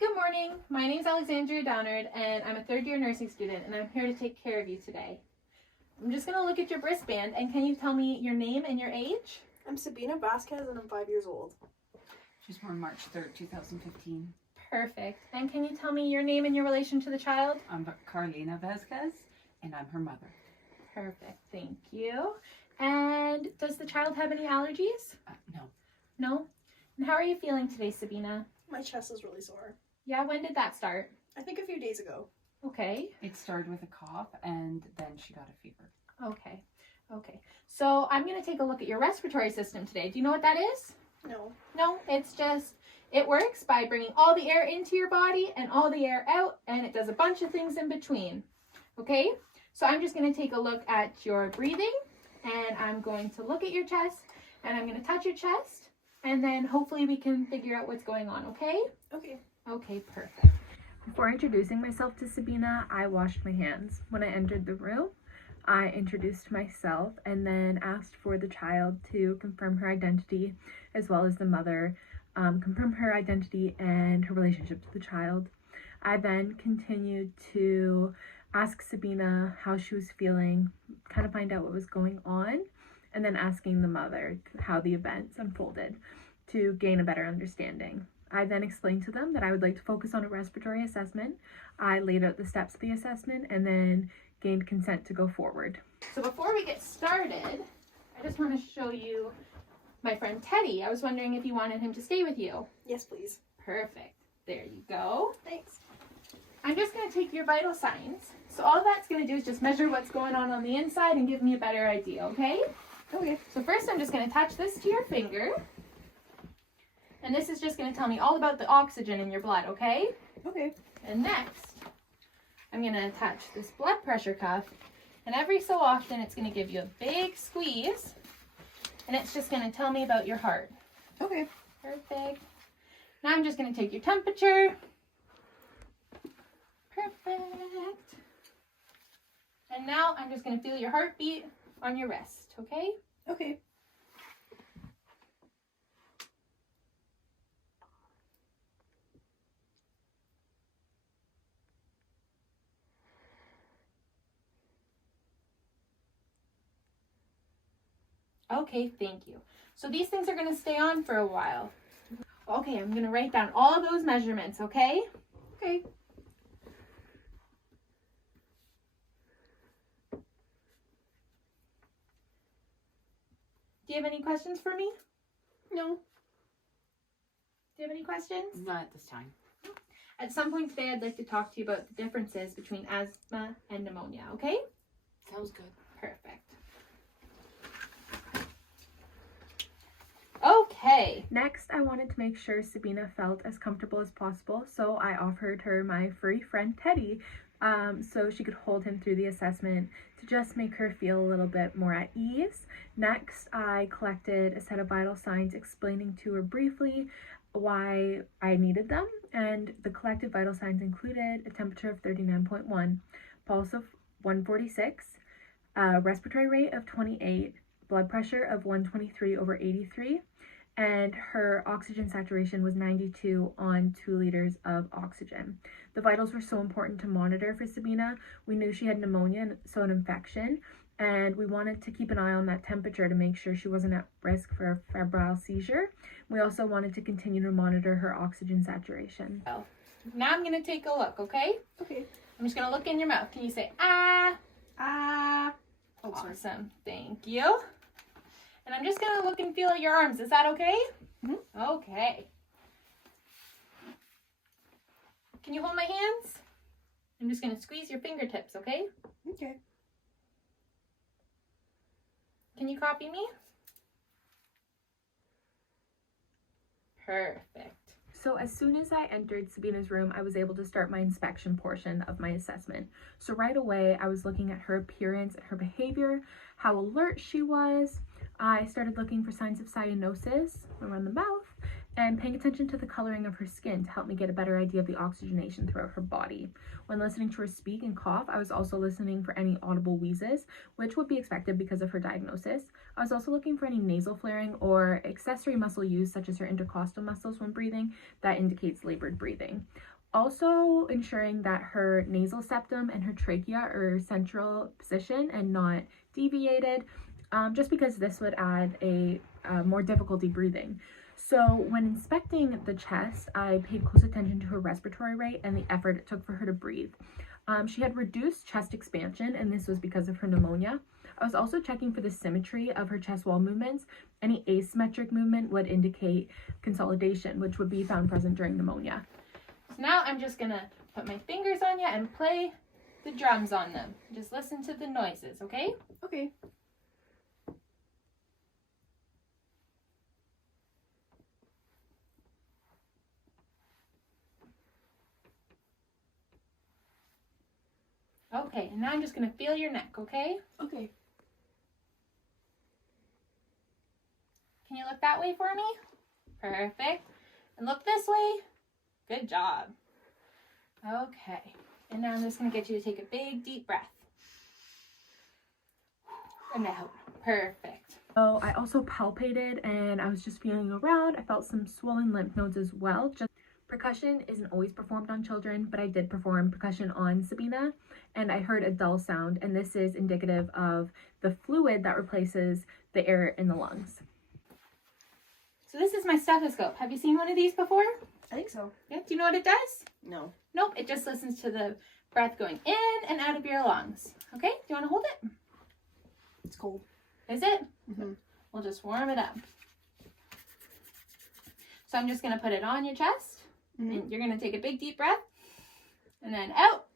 Good morning. My name is Alexandria Downard, and I'm a third-year nursing student, and I'm here to take care of you today. I'm just going to look at your wristband, and can you tell me your name and your age? I'm Sabina Vasquez, and I'm 5 years old. She's born March 3rd, 2015. Perfect. And can you tell me your name and your relation to the child? I'm Carlina Vasquez, and I'm her mother. Perfect. Thank you. And does the child have any allergies? No. No? And how are you feeling today, Sabina? My chest is really sore. Yeah, when did that start? I think a few days ago. Okay. It started with a cough, and then she got a fever. Okay. Okay. So I'm going to take a look at your respiratory system today. Do you know what that is? No. No, it's just, it works by bringing all the air into your body and all the air out, and it does a bunch of things in between. Okay? So I'm just going to take a look at your breathing, and I'm going to look at your chest, and I'm going to touch your chest, and then hopefully we can figure out what's going on, okay? Okay. Okay, perfect. Before introducing myself to Sabina, I washed my hands. When I entered the room, I introduced myself and then asked for the child to confirm her identity, as well as the mother, confirm her identity and her relationship to the child. I then continued to ask Sabina how she was feeling, kind of find out what was going on, and then asking the mother how the events unfolded to gain a better understanding. I then explained to them that I would like to focus on a respiratory assessment. I laid out the steps of the assessment and then gained consent to go forward. So before we get started, I just want to show you my friend Teddy. I was wondering if you wanted him to stay with you. Yes, please. Perfect. There you go. Thanks. I'm just going to take your vital signs. So all that's going to do is just measure what's going on the inside and give me a better idea, okay? Okay. So first I'm just going to attach this to your finger. And this is just going to tell me all about the oxygen in your blood, okay? Okay. And next, I'm going to attach this blood pressure cuff. And every so often, it's going to give you a big squeeze. And it's just going to tell me about your heart. Okay. Perfect. Now I'm just going to take your temperature. Perfect. And now I'm just going to feel your heartbeat on your wrist, okay? Okay. Okay, thank you. So these things are going to stay on for a while. Okay, I'm going to write down all those measurements, okay? Okay. Do you have any questions for me? No. Do you have any questions? Not at this time. At some point today, I'd like to talk to you about the differences between asthma and pneumonia, okay? Sounds good. Perfect. Okay. Next, I wanted to make sure Sabina felt as comfortable as possible, so I offered her my furry friend Teddy, so she could hold him through the assessment to just make her feel a little bit more at ease. Next, I collected a set of vital signs explaining to her briefly why I needed them, and the collected vital signs included a temperature of 39.1, pulse of 146, a respiratory rate of 28, blood pressure of 123/83, and her oxygen saturation was 92 on 2 liters of oxygen. The vitals were so important to monitor for Sabina. We knew she had pneumonia, so an infection, and we wanted to keep an eye on that temperature to make sure she wasn't at risk for a febrile seizure. We also wanted to continue to monitor her oxygen saturation. Now I'm going to take a look, okay? Okay. I'm just going to look in your mouth. Can you say, ah? Ah. Oh, sorry. Awesome. Thank you. And I'm just going to look and feel at your arms. Is that okay? Mm-hmm. Okay. Can you hold my hands? I'm just going to squeeze your fingertips, okay? Okay. Can you copy me? Perfect. So as soon as I entered Sabina's room, I was able to start my inspection portion of my assessment. So right away, I was looking at her appearance and her behavior, how alert she was. I started looking for signs of cyanosis around the mouth, and paying attention to the coloring of her skin to help me get a better idea of the oxygenation throughout her body. When listening to her speak and cough, I was also listening for any audible wheezes, which would be expected because of her diagnosis. I was also looking for any nasal flaring or accessory muscle use, such as her intercostal muscles when breathing, that indicates labored breathing. Also ensuring that her nasal septum and her trachea are central position and not deviated, just because this would add a more difficulty breathing. So when inspecting the chest, I paid close attention to her respiratory rate and the effort it took for her to breathe. She had reduced chest expansion, and this was because of her pneumonia. I was also checking for the symmetry of her chest wall movements. Any asymmetric movement would indicate consolidation, which would be found present during pneumonia. So now I'm just gonna put my fingers on you and play the drums on them. Just listen to the noises, okay? Okay. Okay, and now I'm just gonna feel your neck, okay? Okay. Can you look that way for me? Perfect. And look this way. Good job. Okay. And now I'm just going to get you to take a big, deep breath. And out. Perfect. So I also palpated and I was just feeling around. I felt some swollen lymph nodes as well. Percussion isn't always performed on children, but I did perform percussion on Sabina, and I heard a dull sound, and this is indicative of the fluid that replaces the air in the lungs. So this is my stethoscope. Have you seen one of these before? I think so. Yeah. Do you know what it does? No. Nope. It just listens to the breath going in and out of your lungs. Okay. Do you want to hold it? It's cold. Is it? Mm-hmm. We'll just warm it up. So I'm just going to put it on your chest. Mm-hmm. And you're going to take a big deep breath. And then out.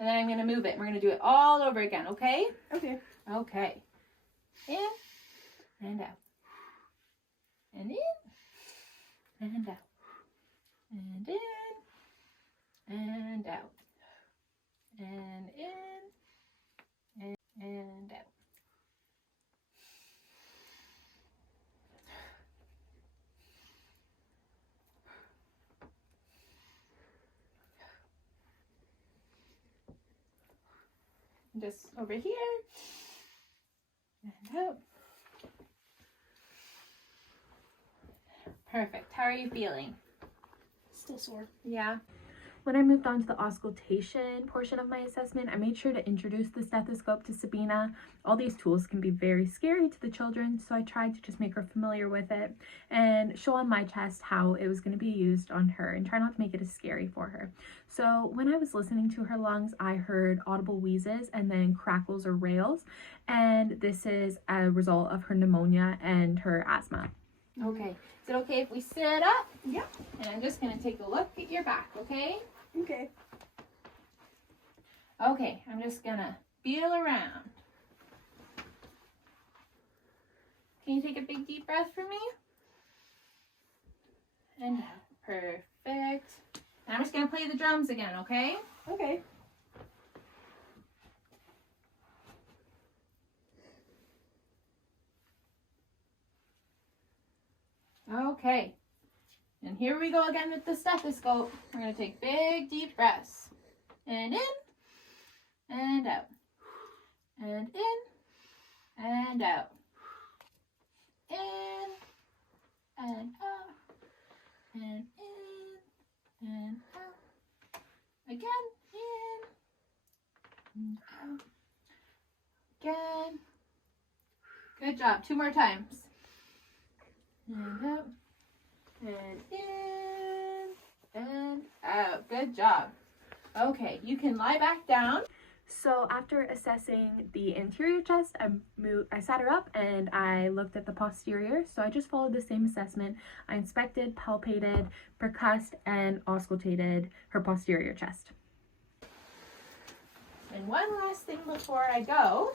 And then I'm going to move it. We're going to do it all over again. Okay? Okay. Okay. In and out. And in and out. And in and out. And in and out. Just over here and out. Perfect. How are you feeling? Still sore. Yeah. When I moved on to the auscultation portion of my assessment, I made sure to introduce the stethoscope to Sabina. All these tools can be very scary to the children, so I tried to just make her familiar with it and show on my chest how it was going to be used on her and try not to make it as scary for her. So when I was listening to her lungs, I heard audible wheezes and then crackles or rails, and this is a result of her pneumonia and her asthma. Okay. Is it okay if we sit up? Yeah. And I'm just going to take a look at your back, okay? Okay. Okay, I'm just going to feel around. Can you take a big deep breath for me? And out. Perfect. And I'm just going to play the drums again, okay? Okay. Okay. And here we go again with the stethoscope. We're going to take big, deep breaths. And in, and out. And in, and out. In, and out. And in, and out. Again, in, and out. Again. Good job. 2 more times. And out. And in and out. Good job. Okay, you can lie back down. So after assessing the anterior chest, I sat her up and I looked at the posterior. So I just followed the same assessment. I inspected, palpated, percussed, and auscultated her posterior chest. And one last thing before I go.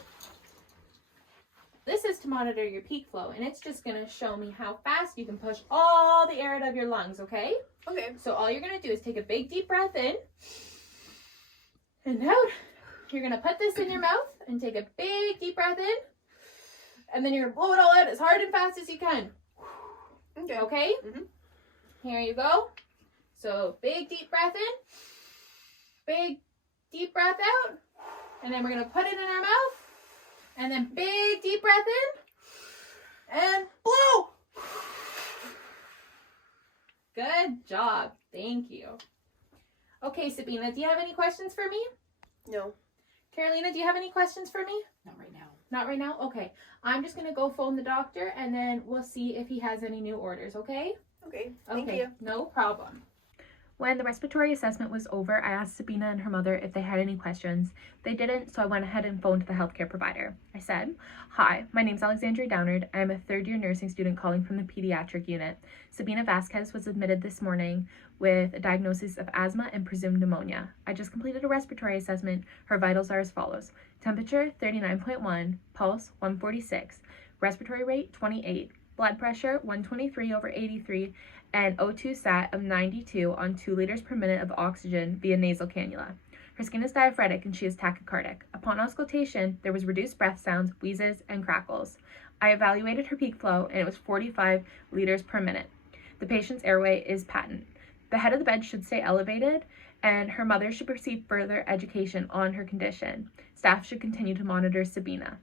This is to monitor your peak flow, and it's just going to show me how fast you can push all the air out of your lungs, okay? Okay. So all you're going to do is take a big deep breath in and out. You're going to put this in your mouth and take a big deep breath in, and then you're going to blow it all out as hard and fast as you can. Okay. Okay? Mm-hmm. Here you go. So big deep breath in, big deep breath out, and then we're gonna put it in our mouth, and then big deep breath in, and blow. Good job. Thank you. Okay, Sabina, do you have any questions for me? No. Carolina, do you have any questions for me? Not right now. Not right now? Okay. I'm just going to go phone the doctor and then we'll see if he has any new orders, okay? Okay. Thank Okay, you. no problem. When the respiratory assessment was over, I asked Sabina and her mother if they had any questions. They didn't, so I went ahead and phoned the healthcare provider. I said, "Hi, my name's Alexandria Downard. I am a third-year nursing student calling from the pediatric unit. Sabina Vasquez was admitted this morning with a diagnosis of asthma and presumed pneumonia. I just completed a respiratory assessment. Her vitals are as follows. Temperature, 39.1, pulse, 146, respiratory rate, 28, blood pressure, 123/83, and O2 sat of 92 on 2 liters per minute of oxygen via nasal cannula. Her skin is diaphoretic and she is tachycardic. Upon auscultation, there was reduced breath sounds, wheezes, and crackles. I evaluated her peak flow and it was 45 liters per minute. The patient's airway is patent. The head of the bed should stay elevated and her mother should receive further education on her condition. Staff should continue to monitor Sabina."